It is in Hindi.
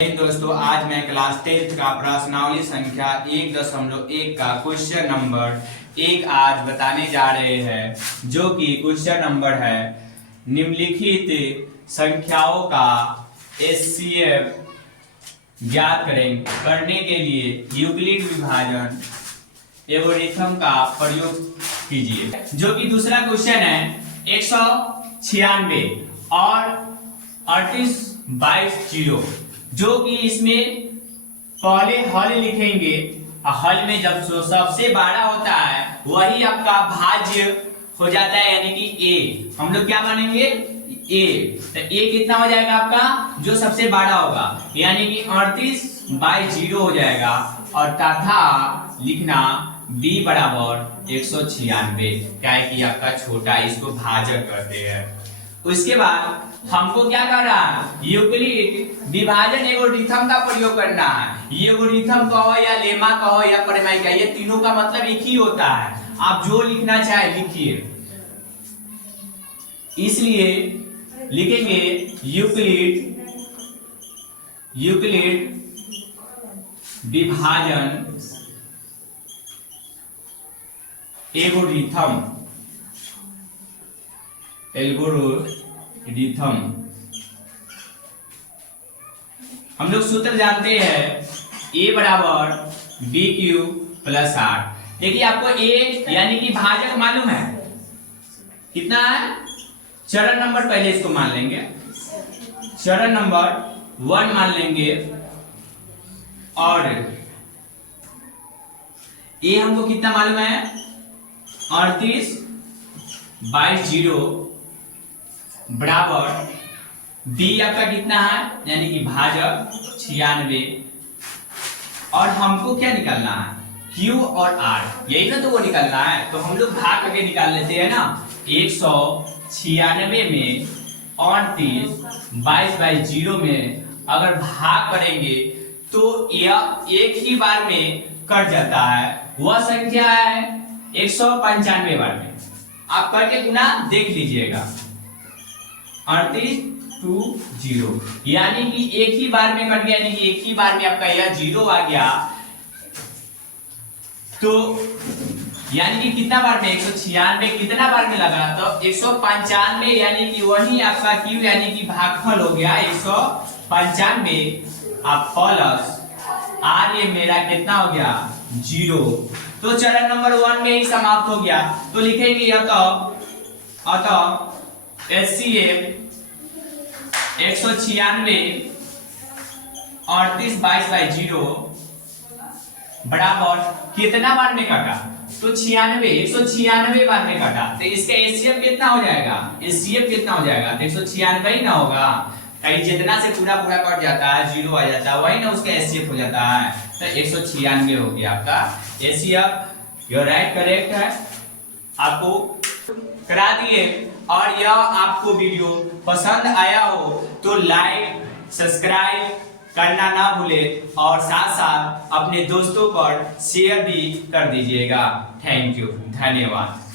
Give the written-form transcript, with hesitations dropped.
दोस्तों, आज मैं क्लास 10th का प्रश्नावली संख्या 1.1 का क्वेश्चन नंबर 1 आज बताने जा रहे हैं, जो कि क्वेश्चन नंबर है निम्नलिखित संख्याओं का HCF ज्ञात करने के लिए यूक्लिड विभाजन एल्गोरिथम का प्रयोग कीजिए। जो कि दूसरा क्वेश्चन है 196 और 38/0, जो कि इसमें पहले हल लिखेंगे। हल में जब सबसे बड़ा होता है वही आपका भाज्य हो जाता है, यानी कि a हम लोग क्या मानेंगे a। तो a कितना हो जाएगा आपका, जो सबसे बड़ा होगा, यानी कि 38/0 हो जाएगा। और तथा लिखना b बराबर 196, क्या है कि आपका छोटा, इसको भाजक करते हैं। उसके बाद हमको क्या करना है, यूक्लिड विभाजन एल्गोरिथम का प्रयोग करना है। एल्गोरिथम कहो या लेमा कहो या परिमायिका, ये तीनों का मतलब एक ही होता है। आप जो लिखना चाहे लिखिए, इसलिए लिखेंगे यूक्लिड विभाजन एल्गोरिथम हम लोग सूत्र जानते हैं, a बराबर BQ + 8। देखिए आपको a यानी कि भाजक मालूम है, कितना है, चरण नंबर पहले इसको मान लेंगे, चरण नंबर 1 मान लेंगे। और a हमको कितना मालूम है, 38/0 बराबर b आपका कितना है, यानी कि भाजक 96। और हमको क्या निकालना है, q और r, यही ना तो वो निकालना है। तो हम लोग भाग करके निकाल लेते हैं ना। 196 में 38/0 में अगर भाग करेंगे तो यह एक ही बार में कट जाता है। वह संख्या है 195 बार में। आप करके गुना देख लीजिएगा, 38/0, यानी कि एक ही बार में कट गया, यानी कि एक ही बार में आपका यह 0 आ गया। तो यानी कि कितना बार में, 196 कितना बार में लगा, तो 195, यानी कि वही आपका q यानी कि भागफल हो गया 195। आप प्लस r, ये मेरा कितना हो गया 0। तो चरण नंबर 1 में ही समाप्त हो गया। तो लिखेंगे अतः HCF 196 38/0 बराबर कितना बार में काटा, तो 196 बार में काटा। तो इसका HCF कितना हो जाएगा, HCF कितना हो जाएगा, तो 196 ही ना होगा। कहीं जितना से पूरा कट जाता है, 0 आ जाता है, वही ना उसका HCF हो जाता है। तो 196 हो गया आपका HCF। योर राइट, करेक्ट है, आपको करा दिए। और यह आपको वीडियो पसंद आया हो तो लाइक सब्सक्राइब करना ना भूले, और साथ साथ अपने दोस्तों पर शेयर भी कर दीजिएगा। थैंक यू, धन्यवाद।